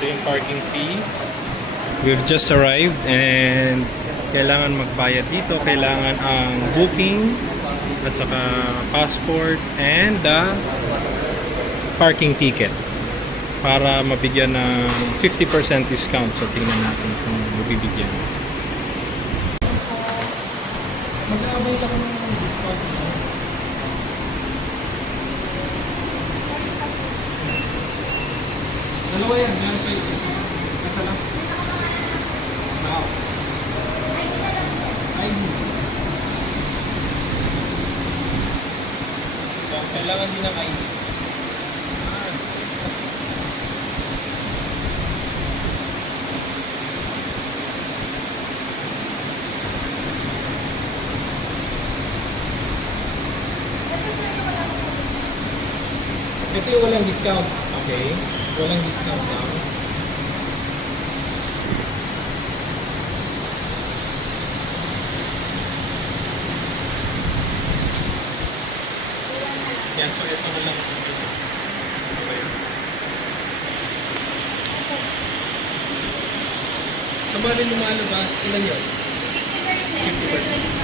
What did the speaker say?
Ito yung parking fee. We've just arrived and kailangan magbayad dito. Kailangan ang booking at saka passport and the parking ticket para mabigyan ng 50% discount. So tingnan natin kung mabibigyan. Mag-aabay lang ng discount. Dalawa yan, meron kayo. Kasa lang. Wow. ID. So, kailangan din ng ID. Ito yung walang discount. Okay. Walang discount lang. Yan, so ito na lang. So, bali lumalabas, ilan yun? 50%. 50%.